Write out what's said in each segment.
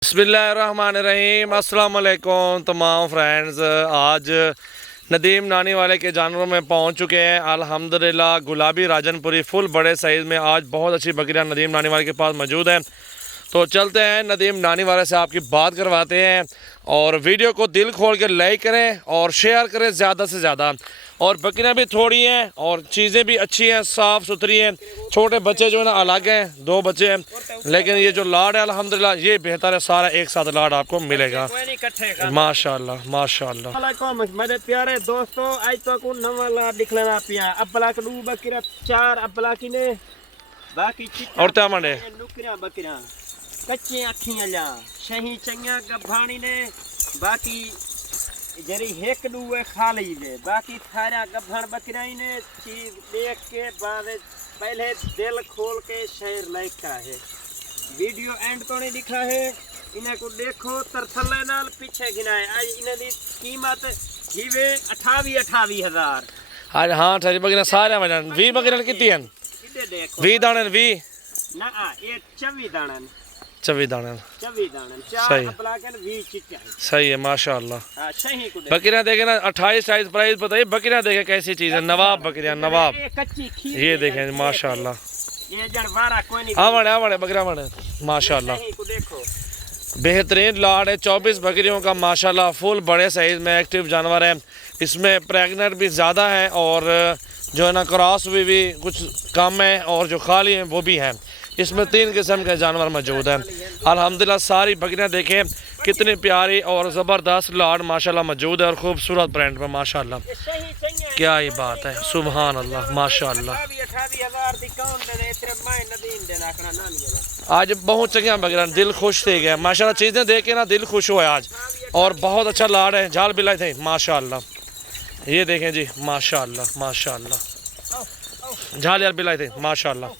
बिस्मिल्लाहिर्रहमानिर्रहीम अस्सलाम वालेकुम तमाम फ्रेंड्स। आज नदीम नानी वाले के जानवरों में पहुंच चुके हैं अल्हम्दुलिल्लाह। गुलाबी राजनपुरी फुल बड़े साइज़ में आज बहुत अच्छी बकरियां नदीम नानी वाले के पास मौजूद हैं। तो चलते हैं नदीम नानी वाले से आपकी बात करवाते हैं और वीडियो को दिल खोल के लाइक करें और शेयर करें ज़्यादा से ज़्यादा। और बकरियां भी थोड़ी हैं और चीज़ें भी अच्छी हैं, साफ़ सुथरी हैं। छोटे बच्चे जो है ना अलग हैं, 2 बच्चे हैं, लेकिन ये जो लाड है अल्हम्दुलिल्लाह ये बेहतर है। सारा एक साथ लाड आपको मिलेगा माशाल्लाह माशाल्लाह। वालेकुम मेरे प्यारे दोस्तों, आज तो को नवा लाड दिखलाना पिया अब्बला कदू बकरा 4 अब्बला की ने बाकी चिट्टा और क्या मंडे नुकरिया बकरा कच्चे अखियां ला शही चंगा गभानी ने बाकी जरी हेक दुए खाली ले बाकी सारा गभण बकराई ने चीज देख के बाद पहले दिल खोल के शेर लाइक करा है। वीडियो एंड तो नहीं दिखा है, इन्हें को देखो तरथले नाल पीछे गिनाए। आज इन्हें दी कीमत जीवे 28 हजार। आज हाँ ठहरी बकरियां सारे वजन 20 बकरियां कितनी हैं? इधर देखो 20 दाने 20 ना ये 24 दानन 24 दाने 24 दानन 4 सही। अबला के 20 चिट्टे सही है माशाल्लाह। हां सही को देखो। बकरियां देखे ना 28 साइज प्राइस बताइए। बकरियां देखे कैसी चीज़ है, नवाब बकरियां नवाब। ये कच्ची खीर ये देखें माशाल्लाह। ये जन वारा कोई नहीं आवड़े बकरियां आवड़े माशाल्लाह। सही को देखो बेहतरीन लाड है 24 बकरियों का माशाल्लाह। फुल बड़े साइज़ में एक्टिव जानवर है। इसमें प्रेगनेंट भी ज़्यादा है और जो है ना क्रॉस भी कुछ कम है और जो खाली हैं वो भी हैं। इसमें 3 किस्म के जानवर मौजूद हैं अल्हम्दुलिल्लाह। सारी बकरियां देखें कितनी प्यारी और ज़बरदस्त लाड माशाल्लाह मौजूद है और खूबसूरत प्रिंट में माशाल्लाह। क्या ही बात है, सुभान अल्लाह माशाल्लाह। आज बहुत चंगिया बकरियां, दिल खुश थे गया माशाल्लाह। चीज़ें देख के ना दिल खुश हुआ आज और बहुत अच्छा लाड है। झाल बिलाई थे माशाल्लाह। ये देखें जी माशाल्लाह माशाल्लाह। झाल यार बिलाई थे माशाल्लाह।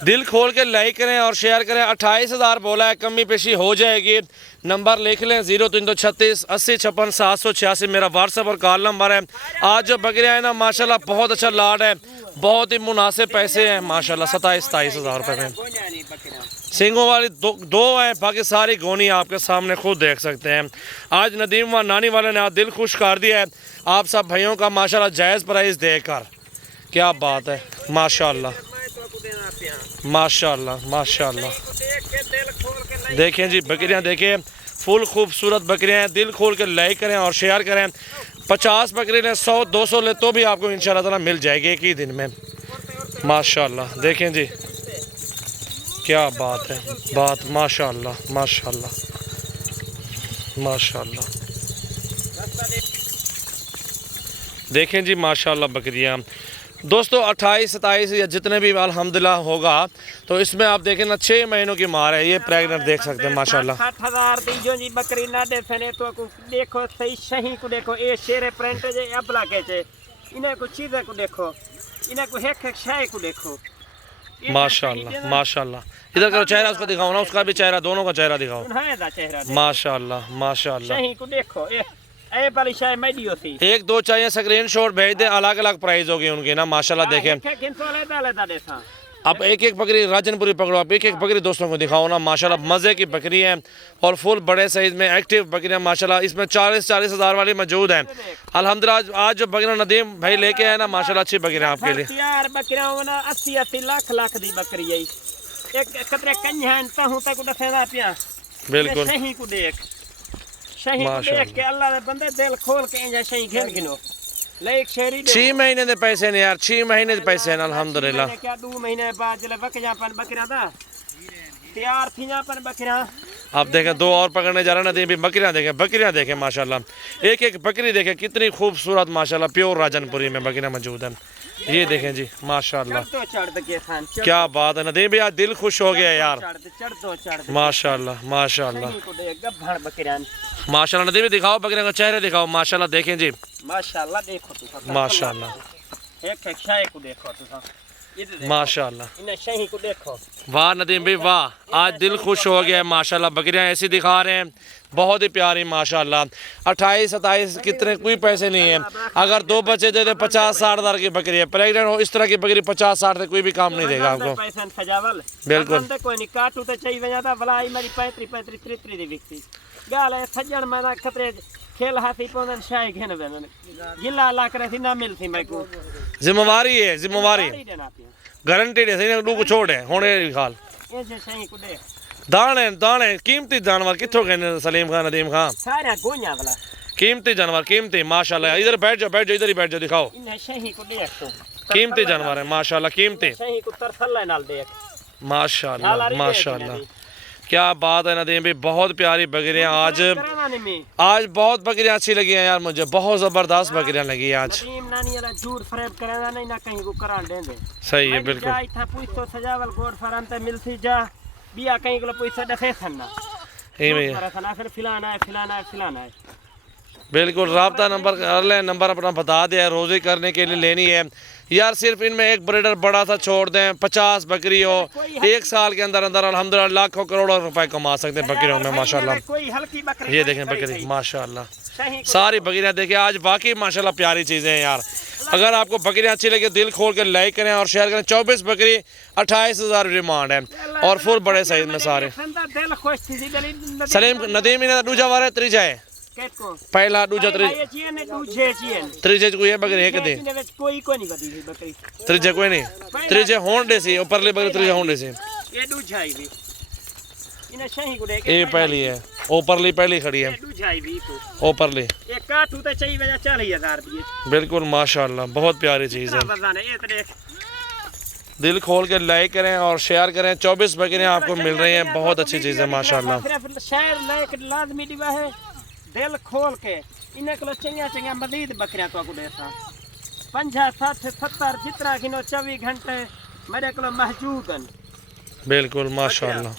दिल खोल के लाइक करें और शेयर करें। 28 हज़ार बोला है, कमी पेशी हो जाएगी। नंबर लिख लें 0336 80 56 786 मेरा व्हाट्सएप और कॉल नंबर है। आज जो बकरियां हैं ना माशाल्लाह बहुत अच्छा लाड है, बहुत ही मुनासिब पैसे हैं माशाल्लाह। 27 हज़ार रुपये में सिंगों वाली दो हैं, बाकी सारी गोनी आपके सामने खुद देख सकते हैं। आज नदीम व नानी वाले ने आज दिल खुश कर दिया है आप सब भाइयों का माशाल्लाह जायज़ प्राइस देकर। क्या बात है माशाल्लाह माशाल्लाह माशाल्लाह। देखें जी बकरियां देखें फुल खूबसूरत बकरियां हैं। दिल खोल के लाइक करें और शेयर करें। 50 बकरी ने 100-200 ले तो भी आपको इंशाल्लाह ताला मिल जाएगी एक ही दिन में माशाल्लाह। देखें जी क्या बात है बात माशाल्लाह माशाल्लाह माशाल्लाह। देखें जी माशाल्लाह बकरियां दोस्तों 28-27 या जितने भी अल्हम्दुलिल्लाह होगा। तो इसमें आप देखें ना 6 महीनों की मार है। ये प्रेगनेंट देख सकते हैं माशाल्लाह। 60,000 दी जो जी बकरी ना दे फने तो को देखो सही सही को देखो। ये शेरे प्रिंट जे अबला के जे इन्हें को चीज़ें को देखो, इन्हें को हेक शाय को देखो माशाल्लाह माशाल्लाह। इधर करो चेहरा उसका दिखाओ ना, उसका भी चेहरा, दोनों का चेहरा दिखाओ माशाल्लाह माशाल्लाह। सही को देखो ए वाली शाय मैडियो थी। 1-2 चाहिए स्क्रीनशॉट भेज दे, अलग अलग प्राइस होगी उनकी ना माशाल्लाह। देखें अब एक बकरी राजनपुरी पकड़ो, आप एक बकरी दोस्तों को दिखाओ ना माशाल्लाह। मज़े की बकरी है और फुल बड़े साइज़ में एक्टिव बकरियां माशाल्लाह। इसमें 40 हज़ार वाली मौजूद हैं अल्हम्दुलिल्लाह। आज जो बकरियां नदीम भाई लेके आए ना माशाल्लाह अच्छी बकरियां आपके लिए। 80 लाख दी बकरी है। एक कतरे कन्या तहु तक दसेदा पिया बिल्कुल सही को देख सही को देख के अल्लाह दे बंदे दिल खोल के इंजा सही घेर गिनो ले एक शेरी 6 महीने के पैसे ने यार, 6 महीने के पैसे हैं अल्हम्दुलिल्लाह। क्या 2 महीने बाद जले बक जापन बकरियां दा तैयार थी जापन बकरियां। आप देखें 2 और पकड़ने जा रहे हैं नदीम। बकरियां देखें माशाल्लाह। एक बकरी देखें कितनी खूबसूरत माशाल्लाह। प्योर राजनपुरी में बकरियां मौजूद हैं। ये देखें जी माशाल्लाह। क्या बात है नदीम भैया, दिल खुश हो गया यार माशाल्लाह माशाल्लाह माशाल्लाह। नदीम दिखाओ बकरियों का चेहरे दिखाओ माशाल्लाह। देखें जी माशाल्लाह देखो माशाल्लाह। एक शाय को देखो माशाल्लाह। इन्हें शही को देखो। वाह नदीम भाई वाह, आज दिल खुश हो गया है माशाल्लाह। बकरियां ऐसी दिखा रहे हैं, बहुत ही प्यारी माशाल्लाह। 28-27 कितने कोई पैसे नहीं है। अगर 2 बच्चे दे दे 50-60 हज़ार की बकरी है। प्रेगनेंट हो इस तरह की बकरी 50-60 से कोई भी काम नहीं देगा आपको। बिल्कुल कोई नहीं काटू तो चाहिए वजह भलाई मेरी 35-33 दी बिकती गाल है सज्जन मैं खतरे खेल हाथी पौधन शाही घेन बेन गिला ला करे थी ना मिलती मैं को जिम्मेवारी है, जिम्मेवारी गारंटेड है। सही को छोड़ है होने खाल ये जे सही को दे दाने दाने कीमती जानवर किथों कहने सलीम खान नदीम खान, सारा गोया वाला कीमती जानवर कीमती माशाल्लाह। इधर बैठ जाओ इधर ही बैठ जाओ, दिखाओ इन्हें सही को दे तो कीमती जानवर है माशाल्लाह, कीमती सही को तरसला नाल देख माशाल्लाह माशाल्लाह। क्या बात है नदीम भाई, बहुत प्यारी बकरियां आज बहुत बकरियां अच्छी लगी हैं यार मुझे, बहुत जबरदस्त बकरियां लगी आज। नदीम नानी वाला झूठ फरेब कराना नहीं ना कहीं को करा देंगे। सही है बिल्कुल। जाई था पूछ तो सजावल गोड फरन ते मिलसी जा बिया कहीं को पैसा दफे थना ए भैया फरा थना फिर फिलाना है बिल्कुल। राब्ता नंबर कर लें, नंबर अपना बता दिया है। रोज़ी करने के लिए लेनी है यार, सिर्फ इनमें एक ब्रीडर बड़ा सा छोड़ दें, 50 बकरी हो 1 साल के अंदर अंदर अल्हम्दुलिल्लाह लाखों करोड़ों रुपए कमा सकते हैं बकरियों में माशाल्लाह। कोई हल्की बकरी ये देखें बकरी माशाल्लाह, सारी बकरियां देखिए आज वाकई माशाल्लाह प्यारी चीज़ें हैं यार। अगर आपको बकरियां अच्छी लगे दिल खोल कर लाइक करें और शेयर करें। 24 बकरी 28 हज़ार डिमांड है और फुल बड़े साइज में सारे। सलीम नदीम ने दूजा वारे त्रीजा है पहला दूजा त्रीजे कोई है बकरी एक दे त्रीजे कोई नहीं त्रीजे होंडे सी ऊपरली बकरी त्रीजे होंडे सी ये पहली है ऊपरली पहली खड़ी है ऊपरली बिल्कुल माशाल्लाह बहुत प्यारी चीज़ है। दिल खोल के लाइक करें और शेयर करें। 24 बकरियां आपको मिल रही हैं, बहुत अच्छी चीज़ है माशाल्लाह। दिल खोल के इन्हें को चंगा मजीद बकरियां तो को देसा 50-60-70 जितना किनो 24 घंटे मेरे को महजूद बिल्कुल माशाल्लाह।